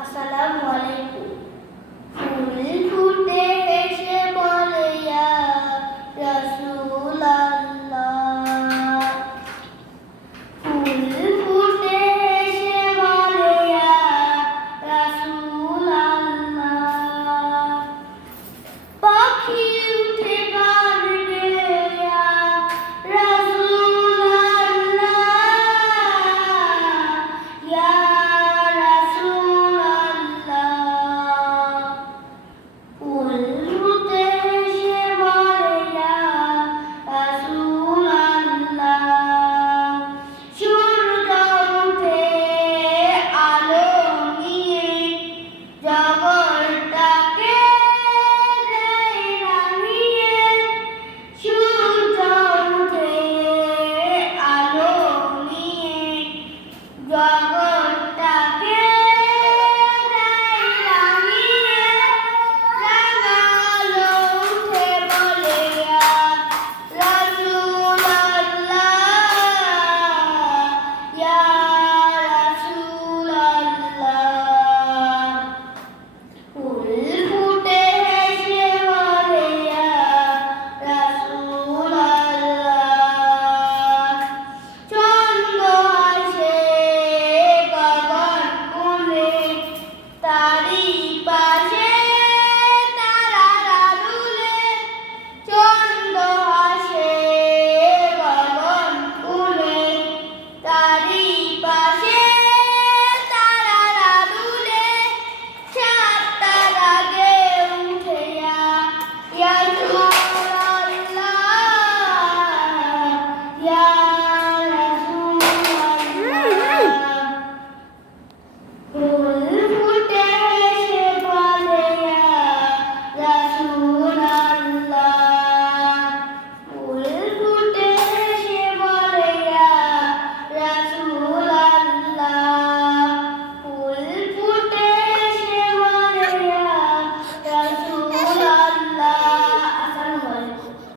আসসালামু আলাইকুম। ফুল ফুটে Vamos.